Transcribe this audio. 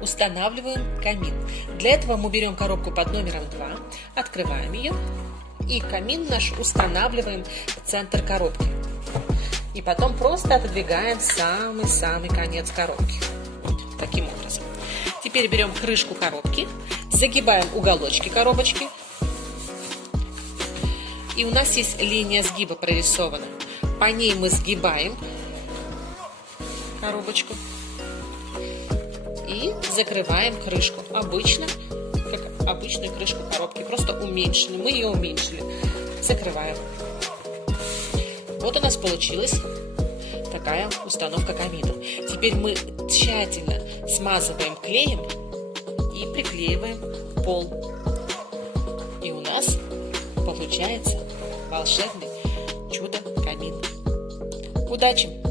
Устанавливаем камин. Для этого мы берем коробку под номером 2, открываем ее и камин наш устанавливаем в центр коробки. И потом просто отодвигаем самый-самый конец коробки. Таким образом. Теперь берем крышку коробки, загибаем уголочки коробочки. И у нас есть линия сгиба прорисована. По ней мы сгибаем коробочку и закрываем крышку. Обычно, как обычную крышку коробки, просто уменьшили. Мы ее уменьшили. Закрываем. Вот у нас получилась такая установка камина. Теперь мы тщательно смазываем клеем и приклеиваем пол. И у нас получается волшебный чудо-камин. Удачи!